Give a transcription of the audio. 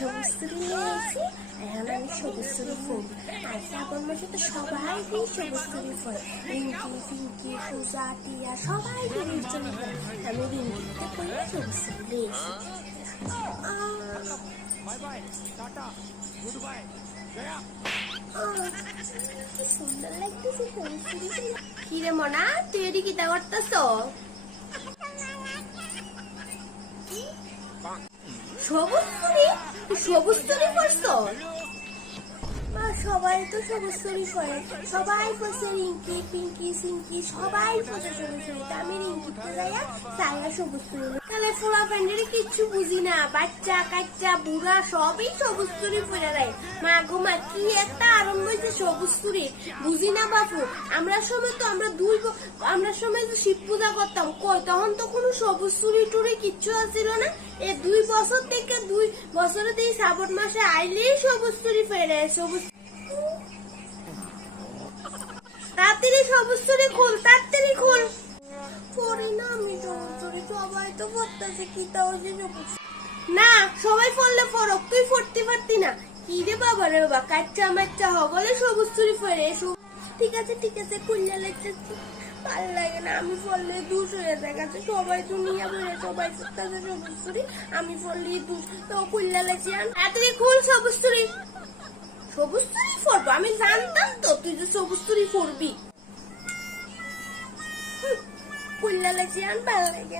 সবুজ চুরি নিয়ে এসেছি, এখন আমি সবুজ চুরি ফুল। আর শ্রাবণ মাসে তো সবাই সবুজ চুরি ফল, রিঙ্কি ফিঙ্কি পূজা টিয়া সবাই সবুজ চুরি ফল। আমি রিঙ্কিতে করলে সবুজ চুরি নিয়ে এসেছি। কি সুন্দর লাগতেছে সবুজ চুরি। কি রে মনা, তুই এটি কিতা করতেছ? সবুজ চুরি? সবুজ চুরি করছো? সবাই তো সবুজ চুরি করে, সবাই পড়ছে রিঙ্কি পিঙ্কি সিঙ্কি সবাই পড়ছে সবুজ চুরি। আমি রিঙ্কিতে যাইয়া চাইয়া সবুজ চুরি। তাহলে ফোলা প্যান্ডেলে কিচ্ছু বুঝি না, বাচ্চা কাচ্চা বুড়া সবই সবুজ চুরি পরে দেয়। মা গো মা, কি একটা আরম্ভ হয়েছে সবুজ চুরি, বুঝি না বাপু। আমরা সময় তো শিব পূজা করতাম, কই তখন তো কোনো সবুজ চুরি টুরি কিচ্ছু আসছিল না। এই 2 বছর থেকে 2 বছরে দিয়ে শ্রাবণ মাসে আইলেই সবুজ চুরি ফেলে। সবুজ তাড়াতাড়ি সবুজ চুরি খোল, তাড়াতাড়ি খোল। করি না আমি সবুজ চুরি, সবাই তো করতেছে। কি তাও যে সবুজ না, সবাই ফললে ফরক, তুই ফরতে পারতি না? কি রে বাবা রে বাবা, কাচ্চা মাচ্চা হগলে সবুজ চুরি ফেরে। ঠিক আছে কুল্লা লাগতেছে, ভাল লাগে না। আমি ফললে দুষ হয়ে যায়, সবাই তো নিয়ে বেড়ে সবাই করতেছে সবুজ চুরি, আমি ফললে দুষ তো কুল্লা লাগছে। তাড়াতাড়ি খুল সবুজ চুরি। সবুজ চুরি ফরবো? আমি জানতাম তো তুই যে সবুজ চুরি ফরবি। কুল্লা লাগছে, ভাল লাগে।